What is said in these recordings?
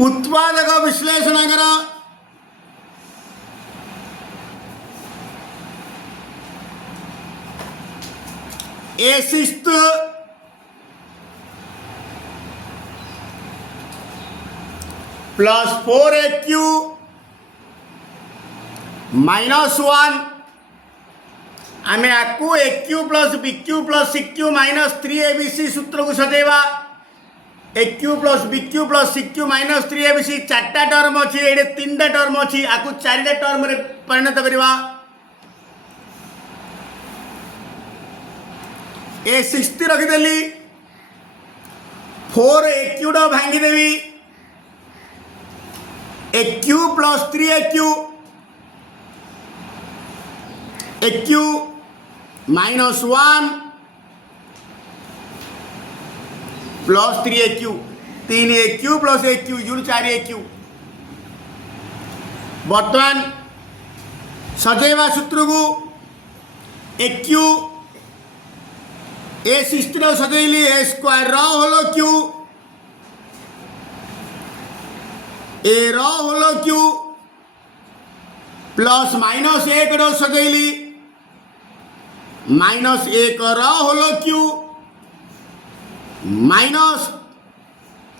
उत्पादक विश्लेषण कर ए सिक्स्थ प्लस 4AQ माइनस 1 आम आपको AQ plus BQ plus CQ minus 3ABC सूत्र को सजेवा AQ plus BQ plus CQ minus 3ABC चार्टा टर्म अच्छी ये 3टा टर्म अच्छी आपको 4टा टर्म रे परिणत करवा ए 60 रखिदेली 4AQ भांगीदेवी AQ plus 3AQ AQ minus 1 plus 3AQ 3AQ plus AQ 4AQ बर्तमान सजेवा सूत्र को AQ ए सिस्टर सजेली ए स्क्वायर होलो क्यू ए होलो क्यू प्लस माइनस 1 सजेली माइनस 1 होलो क्यू माइनस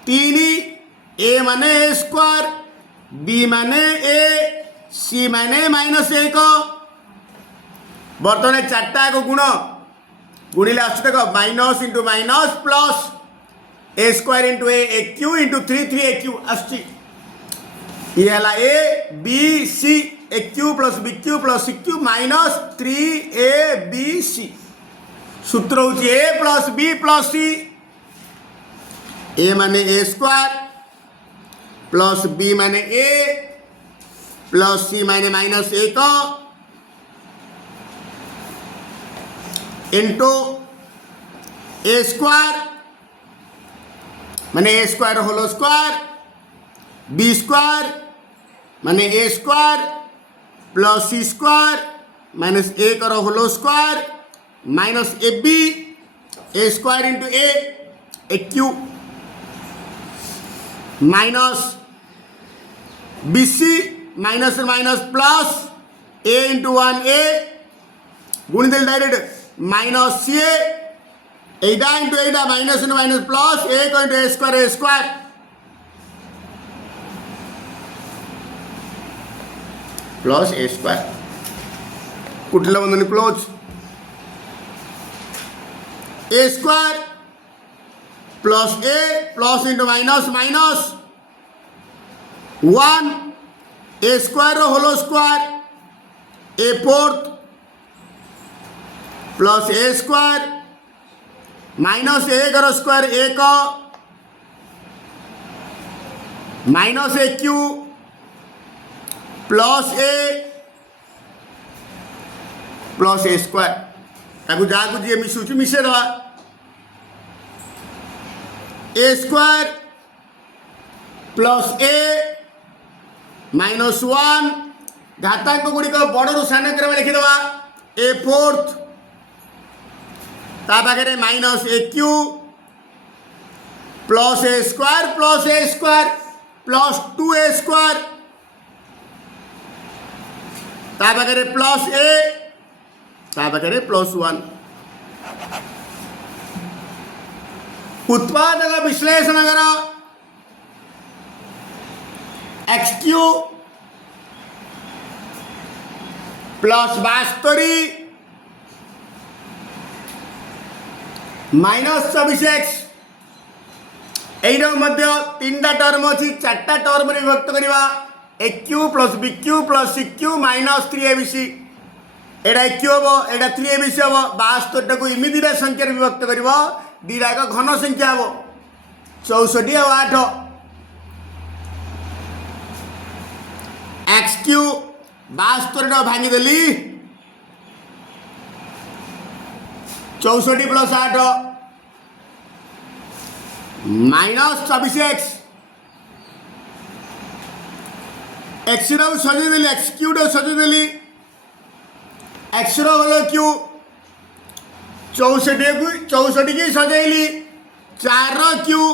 3 ए माने ए स्क्वायर बी माने ए सी माने माइनस 1 बर्तमान चार्टा को गुण गुणिले आस देख minus into minus plus A square into AQ into 3AQ आसची ये A B C AQ plus BQ plus CQ minus 3ABC सूत्र हूँ A plus B plus C A माने ए स्क्वायर प्लस बी माने ए प्लस सी माने minus 1 into A square माने A square होलो square B square माने A square plus C square minus 1 होलो square minus AB A square into AQ minus BC minus minus plus A into 1A गुणिदेल direct minus C एटा into एटा minus into minus plus 1 into A square plus A square कुठला बंधन close A square plus A plus into minus minus 1 A square होलो square A fourth plus A square minus 1 square 1 minus AQ plus A square ताकू जहाँ जी मिसुची मिसे दवा A square plus A minus 1 घातांक गुड़िक बड़ू सान क्रम लिखिदेवा ए फोर्थ तापाखे minus AQ plus A square plus 2A square तापाखे प्लस ए तापाखे प्लस 1 उत्पादक विश्लेषण कर XQ प्लस 72 माइनस 24x यही मध्य 3टा टर्म अच्छी 4टा टर्म विभक्त करवा AQ plus BQ plus CQ minus 3ABC एटा AQ हम एटा 3ABC हम 72 को इमिदिटा संख्या विभक्त कर दीटा एक घन संख्या हम 64 और 8 XQ 72 भांगीदेली 64 प्लस 8 माइनस 24x एक्स सजेदेली XQ सजेदेली एक्स हल क्यू 64 की सजेली 4 क्यू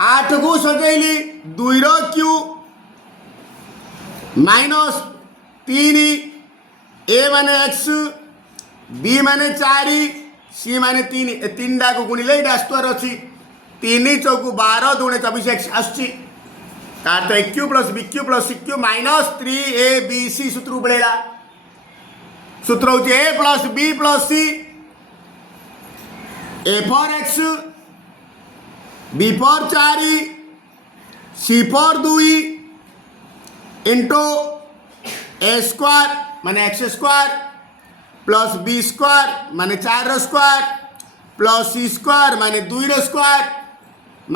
आठ को सजैली 2 रो क्यू माइनस 3 ए माने एक्स बी माने 4 सी माने 3 तीन को गुणिले ये आसुआर अच्छी 3 चौकू 12 दूने 24 एक्स आसुची तार तो A Q plus B Q plus C Q minus 3 A B C सूत्र पड़ेगा सूत्र हूँ A plus B plus C A for X B for 4 C for 2 into A square माने X square plus B square माने 4 रो square plus C square माने 2 रो square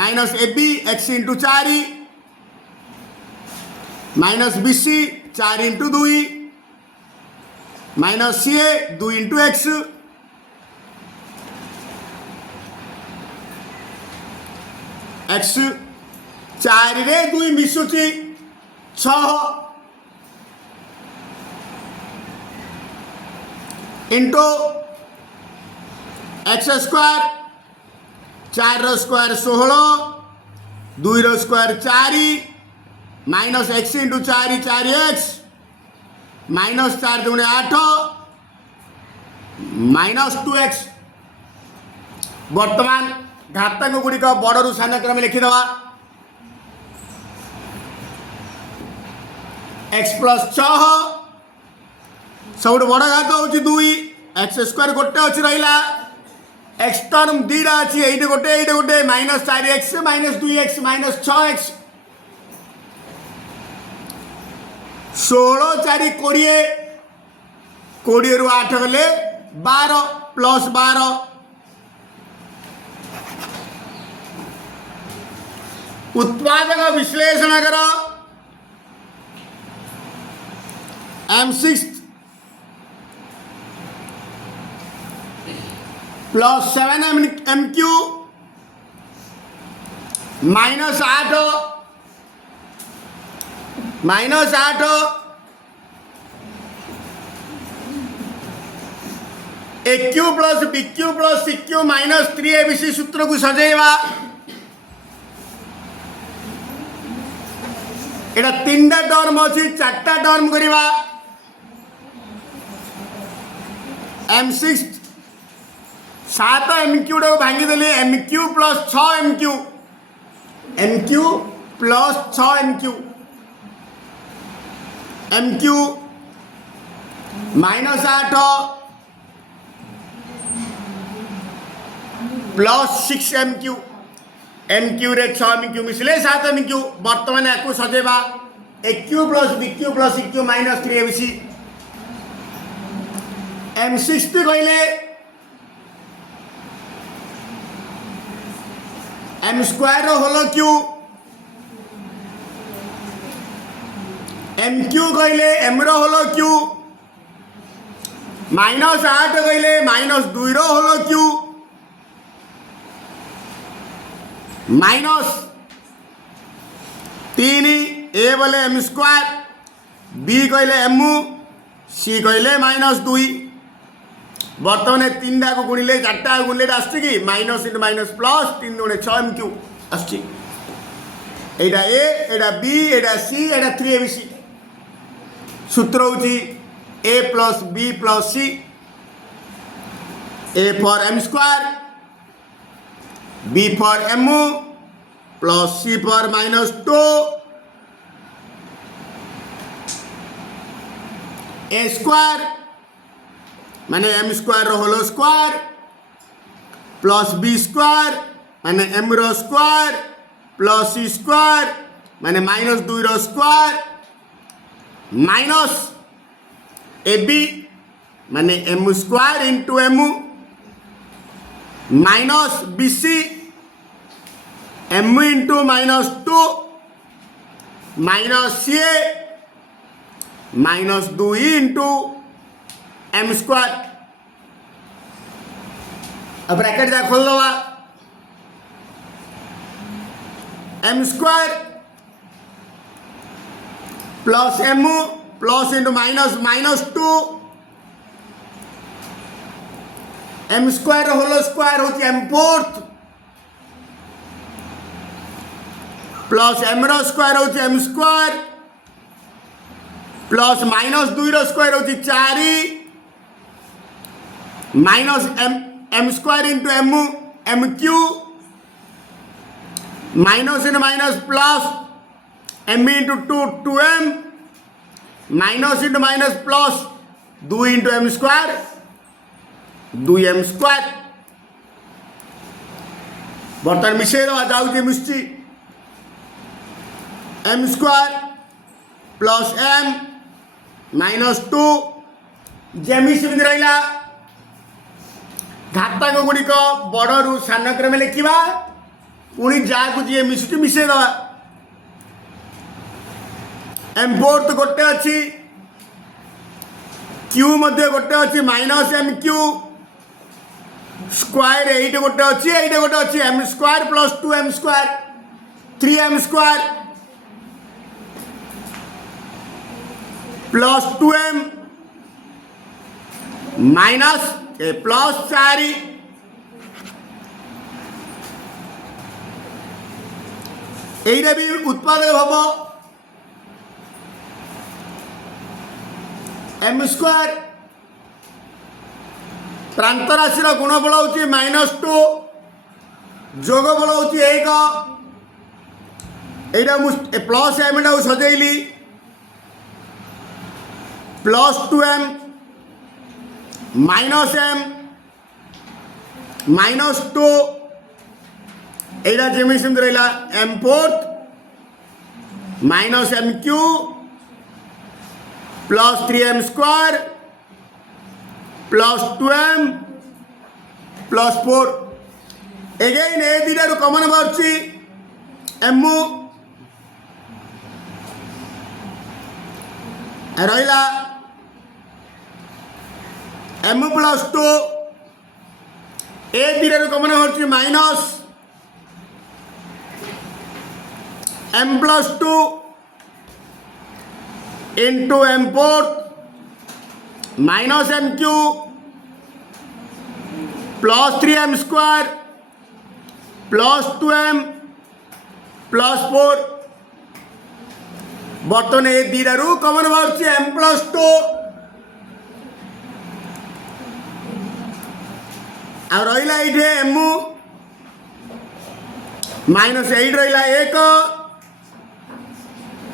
minus A B X into 4 minus B C 4 into 2 minus C A 2 into X X 4 रे 2 मिशुची 6 into X square 4 रो square 16 2 रो square 4 minus X into 4 4 X minus 4 दूने 8 minus 2 X वर्तमान घातक गुड़िक बड़ू सान क्रम लिखिद एक्स प्लस 6 सब बड़ घात हूँ 2 एक्स स्क्वायर गोटे अच्छी रहा एक्स टर्म दीटा अच्छी ये गोटे minus 4 X minus 2 x minus 6 x 16 4 20 20 रु 8 गले 12 प्लस 12 उत्पादक विश्लेषण कर M6 plus 7 M Q minus 8 A Q plus B Q plus C Q minus 3 A B C सूत्र को सजेवा एटा 3टा टर्म अच्छी 4टा टर्म करवा M6 7 एम क्यू भांगीदेली M Q plus 6 M Q plus 6 M Q minus 8 plus 6 M cube रे 6 M Q मिसले 7 M cube बर्तमान या सजेवा A Q plus B Q plus C Q minus 3 A B C M6 कहले M square होलो cube M cube कहले M रो होलो क्यू माइनस 8 कहले माइनस 2 रो होलो क्यू माइनस 3 ए बोले एम स्क्वायर बी कहले एम सी कहले माइनस 2 बर्तमान 3टा को गुणिले 4टा गुणिले आसुची कि माइनस इंटू माइनस प्लस 3 गुणे 6 एम क्यू आसुची एटा ए एटा B Etah C Etah 3 A B C सूत्र होची A plus B plus C A for M square B for M plus C for minus 2 A square माने M square होलो square plus B square माने M रो square plus C square माने minus 2 रो square minus A B माने M square into M minus B C M into minus 2 minus C A minus 2 into M square अब bracket जा खोल दवा M square plus M plus into minus minus 2 M square होलो square होती M fourth plus M रो square हो M square plus minus 2 रो square हो 4 minus M square into M Q minus in minus plus M into 2m minus into minus plus 2 into M square 2m square बर्तमान मिसे दवा जाऊे मिशि M square plus M minus 2 जेमी सेमती रहा घातक गुड़िक बड़ू सान क्रम लिखा पुणी जहाँ जी मिशुची मिसे दवा एम फोर्थ गोटे अच्छी क्यू गोटे अच्छी माइनस एम क्यू स्क्वायर एट गोटे अच्छी M square plus 2m square 3m square plus 2m minus plus 4 এইটা भी उत्पादक हम एम स्क्वायर प्रांत राशि गुणफल हूँ -2 जोगफल हूँ 1 यहाँ मुझे प्लस एम टा सजैली plus 2m minus M minus 2 यहाँ जमी सेमती रहा M fourth minus M Q plus 3m square plus 2m plus 4 again ए दुटारू कमन बाहर एम रहा एम प्लस 2 ए दुटारू कमन बाहर minus M plus 2 into M fourth minus M Q plus 3m square plus 2m plus 4 बर्तमान ये दुटारू common बाहर M plus 2 आ रहा ये एम माइनस 8 रहा 1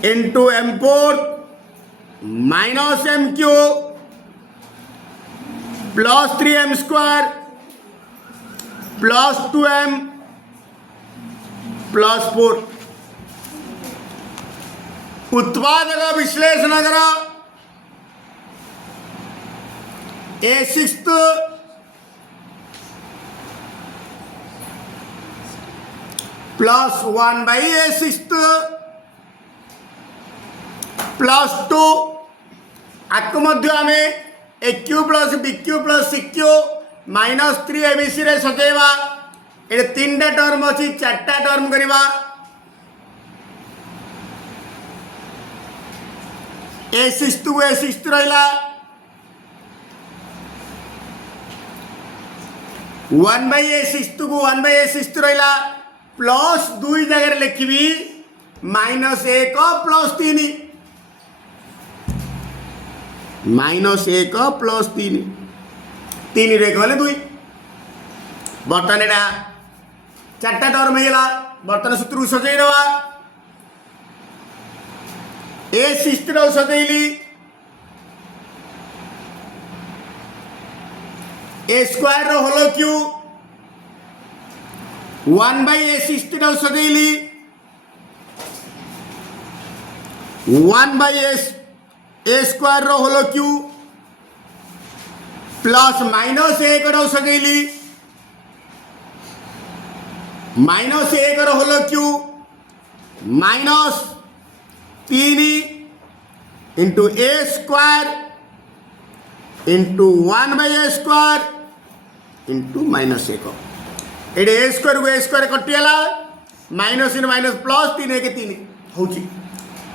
into M fourth minus M Q plus 3m square plus 2m plus 4 उत्पादक विश्लेषण कर ए sixth plus 1/a6 plus 2 आपको आम A Q plus B Q plus C Q minus 3 ABC रे सजेवा ये 3टा टर्म अच्छी 4टा टर्म करवा ए सिक्स्थ रहा 1/a6 को 1/a6 रहा प्लस 2 जगह लिखी -1 प्लस 3 -1 प्लस 3 3 रे गले 2 बर्तमान यहाँ 4टा टर्म होगा बर्तमान सूत्र सजै दवा ए सिक्स्थ सजैली ए स्क्वायर होल क्यू 1/a6 सजैली 1/a स्क्वायर होल क्यू प्लस -1 सजैली -1 होल cube -3 into A square into 1/a square into -1 ये ए स्क्वायर कटिगला माइनस इन माइनस प्लस 3 1 3 हूँ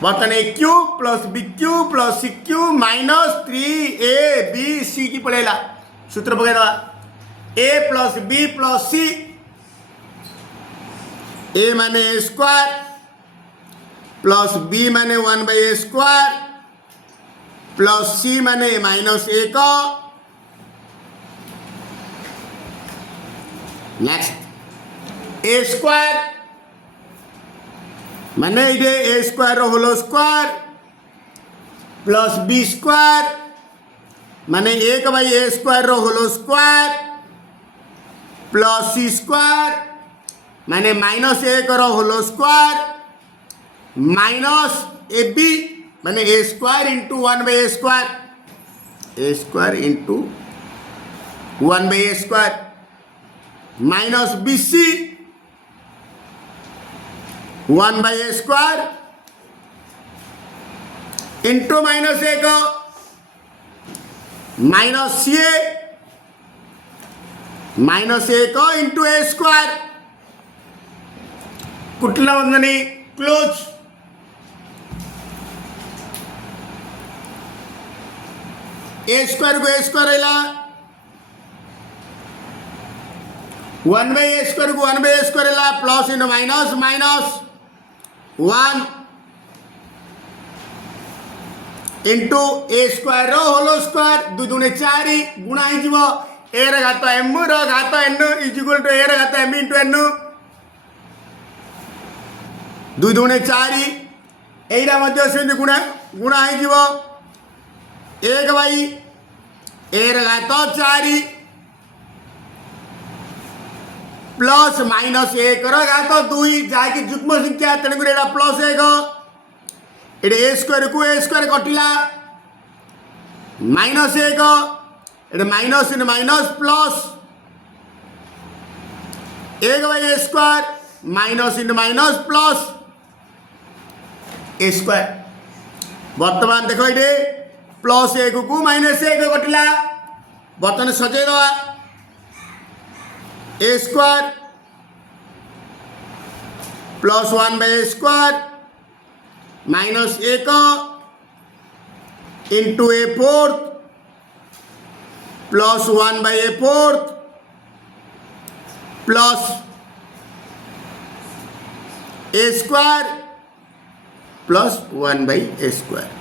बर्तमान A Q plus B Q plus C cube -3ab की पड़ेगा सूत्र पकईदा A plus B plus C A माने ए स्क्वायर प्लस बी माने 1/a² प्लस सी माने -1। नेक्स्ट a² माने ये a² whole square plus b² माने 1/a² whole square plus c² माने -1 होल स्क्वायर माइनस ab माने a² into 1/a², a² into 1/a² minus bc 1/a² into -1 minus ca -1 into a²। कुठला बंधनी close. a² को a² रहा 1/a² को 1/a² रहा plus into minus minus 1 into a² whole square 2 दूने 4 गुणा हो a घात m घात n is equal to a घात m इंटू n 2 दूने 4 एटा मध्य से गुणा गुणा हो 1/a घात 4 प्लस माइनस 1 घात 2 जहाँकि जुग्म संख्या तेणुक एटा प्लस 1 ये a² को a² कटिला -1 ये minus in minus plus 1/a² minus in minus plus a²। बर्तमान देख ये प्लस 1 को -1 कटिला बर्तमान सजाई दवा a² plus 1/a² minus 1 into a² plus 1/a² plus a² plus 1/a²।